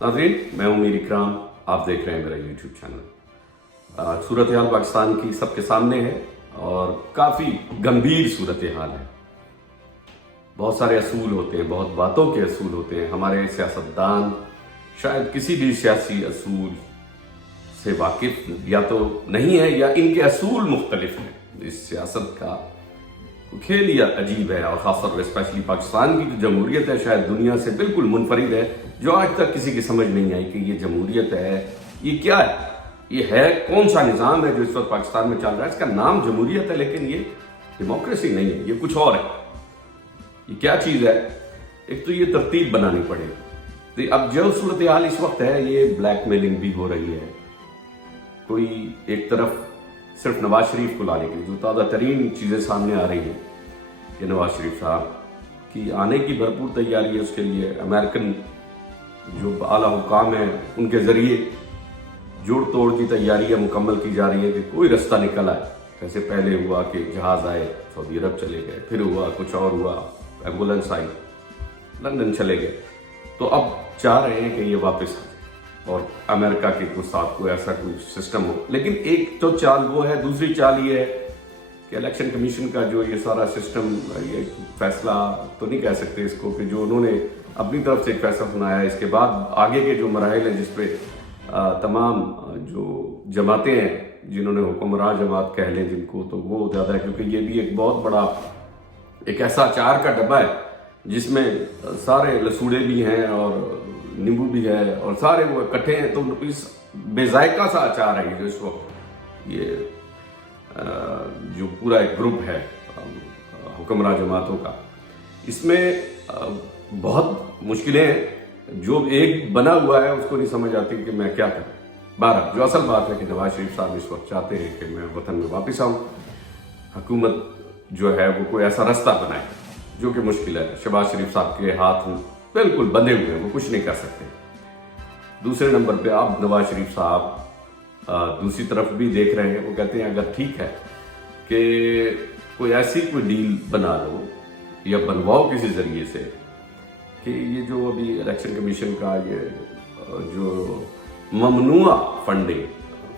नाज़रीन, मैं हूं मीर इकराम। आप देख रहे हैं मेरा यूट्यूब चैनल। सूरत हाल पाकिस्तान की सबके सामने है और काफ़ी गंभीर सूरत हाल है। बहुत सारे असूल होते हैं, बहुत बातों के असूल होते हैं। हमारे सियासतदान शायद किसी भी सियासी असूल से वाकिफ या तो नहीं है या इनके असूल मुख्तलिफ हैं। इस सियासत का खेल ही अजीब है और ख़ासतौर पर स्पेशली पाकिस्तान की जो जमहूरियत है शायद दुनिया से बिल्कुल मुनफरिद है, जो आज तक किसी की समझ नहीं आई कि ये जमहूरियत है, ये क्या है, ये है कौन सा निज़ाम है जो इस वक्त पाकिस्तान में चल रहा है। इसका नाम जमहूरियत है लेकिन ये डेमोक्रेसी नहीं है, ये कुछ और है। ये क्या चीज़ है? एक तो ये तरतीब बनानी पड़ेगी। तो अब जो सूरत हाल इस वक्त है, ये ब्लैकमेलिंग भी हो रही है। कोई एक तरफ सिर्फ नवाज शरीफ को लाने के लिए जो ताज़ा तरीन चीज़ें सामने आ रही हैं कि नवाज शरीफ साहब की आने की भरपूर तैयारी है। उसके लिए अमेरिकन जो आला हुकाम है उनके ज़रिए जोड़ तोड़ की तैयारियां मुकम्मल की जा रही है कि कोई रास्ता निकल आए। जैसे पहले हुआ कि जहाज़ आए, सऊदी अरब चले गए, फिर हुआ कुछ और हुआ, एम्बुलेंस आई, लंदन चले गए। तो अब चाह रहे हैं कि ये वापस आ और अमेरिका के कुछ साथ कोई ऐसा कोई सिस्टम हो। लेकिन एक तो चाल वो है, दूसरी चाल ये है कि इलेक्शन कमीशन का जो ये सारा सिस्टम, ये फैसला तो नहीं कह सकते इसको कि जो उन्होंने अपनी तरफ से एक फैसला सुनाया, इसके बाद आगे के जो मराहल हैं जिस पे तमाम जो जमातें हैं जिन्होंने हुक्मरान जमात कह लें जिनको, तो वो ज़्यादा है क्योंकि ये भी एक बहुत बड़ा एक ऐसा अचार का डब्बा है जिसमें सारे लसूड़े भी हैं और नींबू भी है और सारे वो इकट्ठे हैं। तो इस बेजायका सा अचार है जो इस वक्त ये जो पूरा एक ग्रुप है हुक्मरान जमातों का, इसमें बहुत मुश्किलें हैं। जो एक बना हुआ है उसको नहीं समझ आती कि मैं क्या करूं। बारह जो असल बात है कि नवाज शरीफ साहब इस वक्त चाहते हैं कि मैं वतन में वापस आऊं। हुकूमत जो है वो कोई ऐसा रास्ता बनाए जो कि मुश्किल है। शहबाज शरीफ साहब के हाथ बिल्कुल बंधे हुए हैं, वो कुछ नहीं कर सकते। दूसरे नंबर पे आप नवाज शरीफ साहब दूसरी तरफ भी देख रहे हैं। वो कहते हैं अगर ठीक है कि कोई ऐसी कोई डील बना लो या बनवाओ किसी जरिए से कि ये जो अभी इलेक्शन कमीशन का ये जो ममनुआ फंडिंग,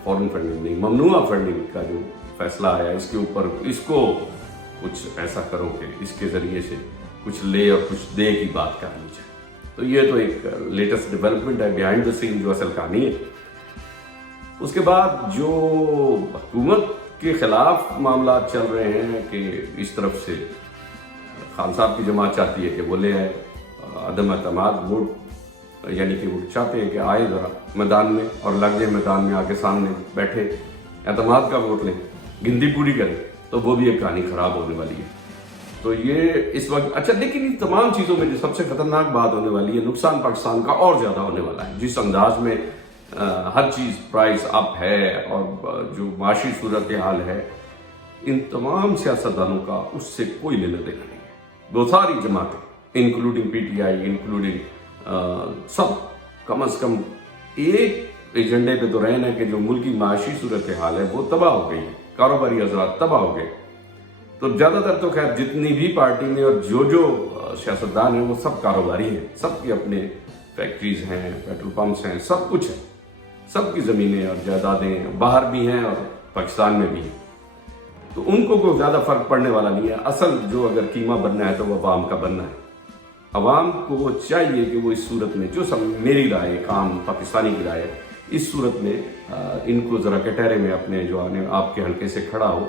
फॉरेन फंडिंग नहीं, ममनुआ फंडिंग का जो फैसला आया, इसके ऊपर इसको कुछ ऐसा करो कि इसके जरिए से कुछ ले और कुछ दे की बात करनी चाहिए। तो ये तो एक लेटेस्ट डेवलपमेंट है बिहाइंड द सीन, जो असल कहानी है। उसके बाद जो हुकूमत के खिलाफ मामला चल रहे हैं कि इस तरफ से खान साहब की जमात चाहती है कि वो ले आए अदम एतमाद वोट, यानी कि वो चाहते हैं कि आए ज़रा मैदान में और लग जाए मैदान में, आके सामने बैठे एतमाद का वोट लें, गिनती पूरी करें। तो वो भी एक कहानी ख़राब होने वाली है। तो ये इस वक्त अच्छा, लेकिन इन तमाम चीज़ों में जो सबसे ख़तरनाक बात होने वाली है, नुकसान पाकिस्तान का और ज़्यादा होने वाला है। जिस अंदाज में हर चीज़ प्राइस अप है और जो माशी सूरत हाल है, इन तमाम सियासतदानों का उससे कोई लेना देना नहीं है। वो सारी जमातें इंक्लूडिंग PTI, इंक्लूडिंग सब कम अज़ कम एक एजेंडे पे तो रहना है कि जो मुल्क की माशी सूरत हाल है वो तबाह हो गई है, कारोबारी हज़रात तबाह हो गए। तो ज़्यादातर तो खैर जितनी भी पार्टी में और जो सियासतदान हैं वो सब कारोबारी हैं, सबके अपने फैक्ट्रीज हैं, पेट्रोल पंप्स हैं, सब कुछ है, सबकी ज़मीनें और जायदादें बाहर भी हैं और पाकिस्तान में भी हैं। तो उनको कोई ज़्यादा फ़र्क पड़ने वाला नहीं है। असल जो अगर कीमा बनना है तो वो अवाम का बनना है। अवाम को चाहिए कि वो इस सूरत में जो सब मेरी राय, काम पाकिस्तानी की राय है, इस सूरत में इनको ज़रा कटहरे में अपने जो आने आपके हल्के से खड़ा हो।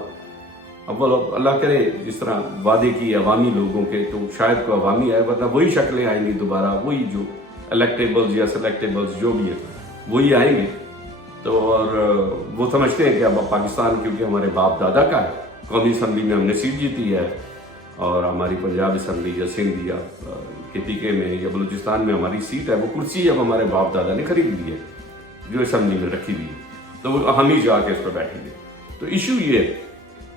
अव्वल अल्लाह करे जिस तरह वादे की अवामी लोगों के, तो शायद को अवामी आए, वरना वही शक्लें आएंगी दोबारा, वही जो इलेक्टेबल्स या सेलेक्टेबल्स जो भी है वही आएंगे। तो और वो समझते हैं कि अब पाकिस्तान क्योंकि हमारे बाप दादा का है, कौमी असम्बली में हमने सीट जीती है और हमारी पंजाब असम्बली या सिंध या KPK में या बलूचिस्तान में हमारी सीट है, वो कुर्सी अब हमारे बाप दादा ने खरीद ली है जो असम्बली में रखी हुई है, तो हम ही जाके इस पर बैठेंगे। तो इशू ये है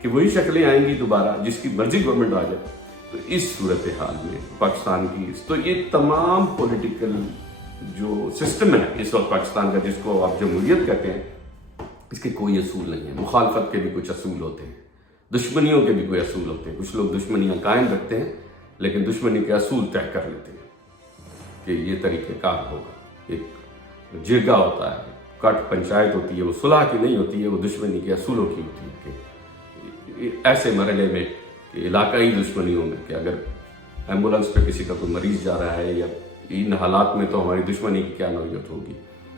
कि वही शक्लें आएंगी दोबारा, जिसकी मर्जी गवर्नमेंट आ जाए। तो इस सूरत हाल में पाकिस्तान की, तो ये तमाम पॉलिटिकल जो सिस्टम है इस वक्त पाकिस्तान का, जिसको आप जमहूरियत कहते हैं, इसके कोई असूल नहीं है। मुखालफत के भी कुछ असूल होते हैं, दुश्मनियों के भी कोई असूल होते हैं। कुछ लोग दुश्मनियाँ कायम रखते हैं लेकिन दुश्मनी के असूल तय कर लेते हैं कि ये तरीक़ेकार होगा। एक जिरगा होता है, कट पंचायत होती है, वो सुलह की नहीं होती है, वो दुश्मनी के असूलों की होती है। कि ऐसे मरहले में कि इलाकाई दुश्मनियों में कि अगर एम्बुलेंस पे किसी का कोई मरीज जा रहा है, या इन हालात में तो हमारी दुश्मनी की क्या नौयत होगी,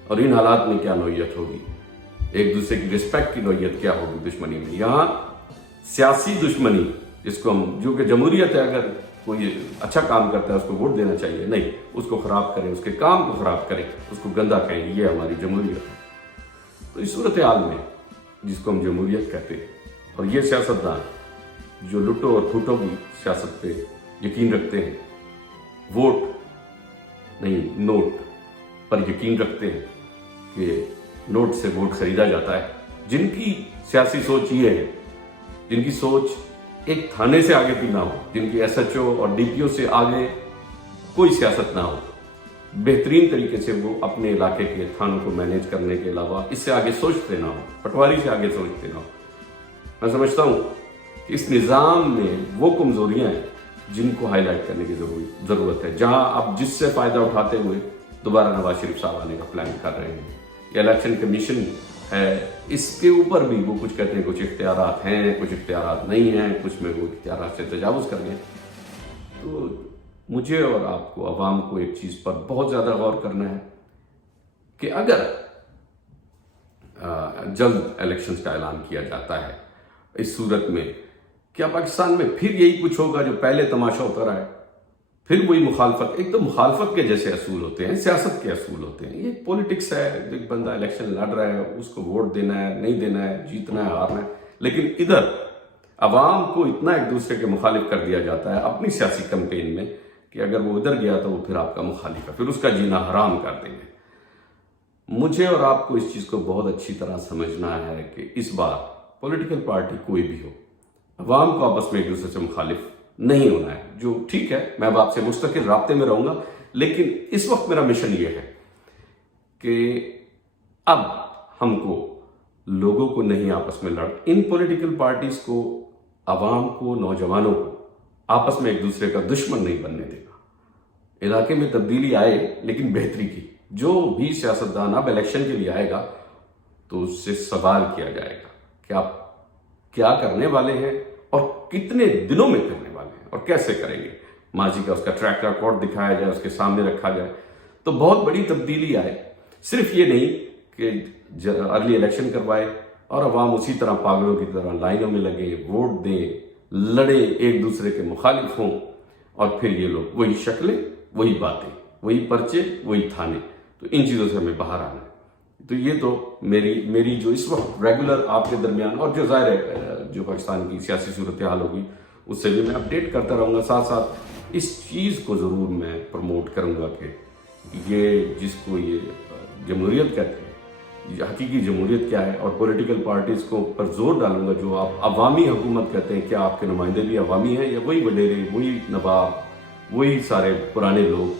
और इन हालात में क्या नौयत होगी, एक दूसरे की रिस्पेक्ट की नौयत क्या होगी दुश्मनी में। यहाँ सियासी दुश्मनी, जिसको हम, जो कि जमहूरियत है, अगर कोई अच्छा काम करता है उसको वोट देना चाहिए, नहीं उसको खराब करें, उसके काम को खराब करें, उसको गंदा कहें, ये हमारी जमहूरियत है। तो इस सूरत हाल में जिसको हम जमहूरियत कहते हैं, और ये सियासतदान जो लुटो और फूटो की सियासत पे यकीन रखते हैं, वोट नहीं नोट पर यकीन रखते हैं कि नोट से वोट खरीदा जाता है, जिनकी सियासी सोच ये है, जिनकी सोच एक थाने से आगे की ना हो, जिनकी एसएचओ और डीपीओ से आगे कोई सियासत ना हो, बेहतरीन तरीके से वो अपने इलाके के थानों को मैनेज करने के अलावा इससे आगे सोचते ना हो, पटवारी से आगे सोचते ना हो। मैं समझता हूँ कि इस निज़ाम में वो कमजोरियां हैं जिनको हाईलाइट करने की जरूरत है। जहां आप जिससे फायदा उठाते हुए दोबारा नवाज शरीफ साहब आने का प्लान कर रहे हैं, या इलेक्शन कमीशन है, इसके ऊपर भी वो कुछ कहते हैं कुछ इख्तियारात हैं, कुछ इख्तियारात नहीं हैं, कुछ में वो इख्तियारात से तजावुज कर रहे हैं। तो मुझे और आपको, अवाम को, एक चीज पर बहुत ज्यादा गौर करना है कि अगर जल्द इलेक्शंस का ऐलान किया जाता है, इस सूरत में क्या पाकिस्तान में फिर यही कुछ होगा जो पहले तमाशा होता रहा है? फिर वही मुखालफत, एक तो मुखालफत के जैसे असूल होते हैं, सियासत के असूल होते हैं। ये पॉलिटिक्स है, एक बंदा इलेक्शन लड़ रहा है, उसको वोट देना है, नहीं देना है, जीतना है, हारना है। लेकिन इधर अवाम को इतना एक दूसरे के मुखालिफ कर दिया जाता है अपनी सियासी कैंपेन में कि अगर वो उधर गया तो वो फिर आपका मुखालिफ है, फिर उसका जीना हराम कर देंगे। मुझे और आपको इस चीज को बहुत अच्छी तरह समझना है कि इस बार पॉलिटिकल पार्टी कोई भी हो, अवाम को आपस में एक दूसरे से मुखालिफ नहीं होना है। जो ठीक है, मैं अब आपसे मुस्तकिल राब्ते में रहूंगा, लेकिन इस वक्त मेरा मिशन ये है कि अब हमको लोगों को नहीं आपस में लड़, इन पॉलिटिकल पार्टीज को, अवाम को, नौजवानों को आपस में एक दूसरे का दुश्मन नहीं बनने देगा। इलाके में तब्दीली आए, लेकिन बेहतरी की। जो भी सियासतदान अब इलेक्शन के लिए आएगा तो उससे सवाल किया जाएगा कि आप क्या करने वाले हैं और कितने दिनों में करने वाले हैं और कैसे करेंगे। माजी का उसका ट्रैक रिकॉर्ड दिखाया जाए, उसके सामने रखा जाए, तो बहुत बड़ी तब्दीली आए। सिर्फ ये नहीं कि अर्ली इलेक्शन करवाए और अवाम उसी तरह पागलों की तरह लाइनों में लगे, वोट दें, लड़े, एक दूसरे के मुखालिफ हों, और फिर ये लोग वही शक्लें, वही बातें, वही पर्चे, वही थाने। तो इन चीज़ों से हमें बाहर आना है। तो ये तो मेरी जो इस वक्त रेगुलर आपके दरमियान, और जो ज़ाहिर है जो पाकिस्तान की सियासी सूरत हाल होगी उससे भी मैं अपडेट करता रहूँगा। साथ साथ इस चीज़ को ज़रूर मैं प्रमोट करूँगा कि ये जिसको ये जमहूरियत कहते हैं, ये हकीकी जमहूरियत क्या है, और पॉलिटिकल पार्टीज़ को पर जोर डालूंगा। जो आप अवामी हुकूमत कहते हैं, क्या आपके नुमाइंदे भी अवामी हैं, या वही वडेरे, वही नवाब, वही सारे पुराने लोग?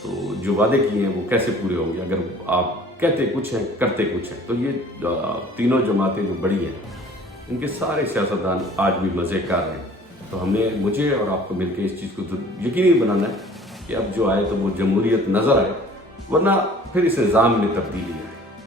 तो जो वादे किए हैं वो कैसे पूरे होंगे अगर आप कहते कुछ हैं, करते कुछ हैं? तो ये तीनों जमातें जो बड़ी हैं, इनके सारे सियासतदान आज भी मज़े कर रहे हैं। तो हमें, मुझे और आपको मिलकर इस चीज़ को यकीनी बनाना है कि अब जो आए तो वो जमहूरियत नज़र आए, वरना फिर इस निज़ाम में तब्दीली है।